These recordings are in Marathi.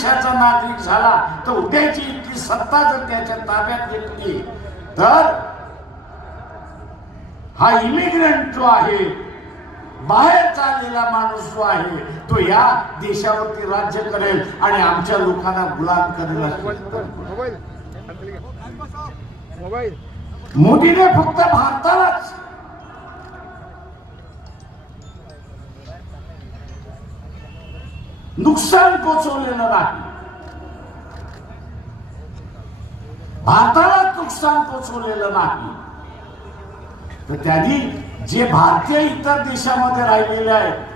देशाचा नागरिक झाला तर उद्याची इतकी सत्ता जर त्याच्या ताब्यात घेतली तर हा इमिग्रंट जो आहे, बाहेर चाललेला माणूस जो आहे, तो या देशावरती राज्य करेल आणि आमच्या लोकांना गुलाम करेल. मोदीने फक्त भारतालाच नुकसान पोचवलेलं नाही, भारतालाच नुकसान पोचवलेलं नाही, तर त्यांनी जे भारतीय इतर देशामध्ये राहिलेले आहेत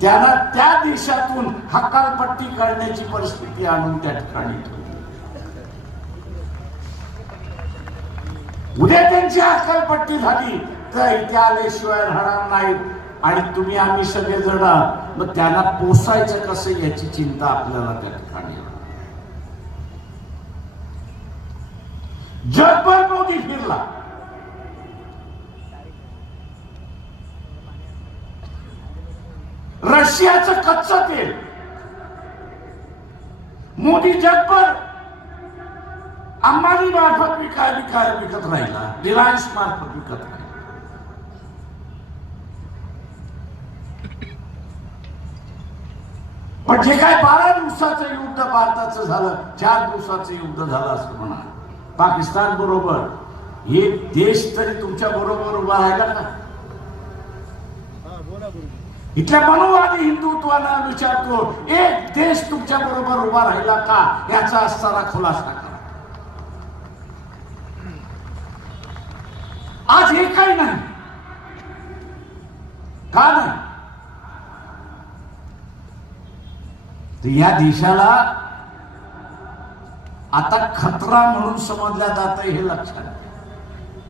त्यांना त्या देशातून हकालपट्टी करण्याची परिस्थिती आणून त्या ठिकाणी ठेवली. उद्या त्यांची हकालपट्टी झाली तर इथे आल्याशिवाय राहणार नाहीत आणि तुम्ही आम्ही सगळेजण मग त्यांना पोसायचं कसं याची चिंता आपल्याला त्या ठिकाणी. जगभर मोदी फिरला, रशियाचं कच्चं तेल मोदी जगभर अंबानी मार्फत विकत राहिला, रिलायन्स मार्फत विकत राहिला. पण जे काय 12 दिवसाचं युद्ध भारताचं झालं, 4 दिवसाचं युद्ध झालं असं म्हणा, पाकिस्तान बरोबर एक देश तरी तुमच्या बरोबर उभा राहिला का? इथल्या मनोवादी हिंदुत्वाला विचारतो, एक देश तुमच्या बरोबर उभा राहिला का याचा असणारा खुलासा करा. आज हे काही नाही का? नाही तर या देशाला आता खतरा म्हणून समजल्या जात हे लक्षात